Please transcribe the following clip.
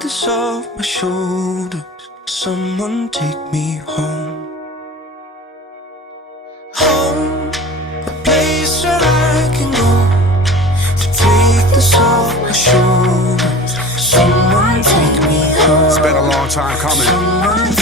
this off my shoulders. Someone take me home. Home, a place where I can go to take this off my shoulders. Someone take me home. It's been a long time coming. Someone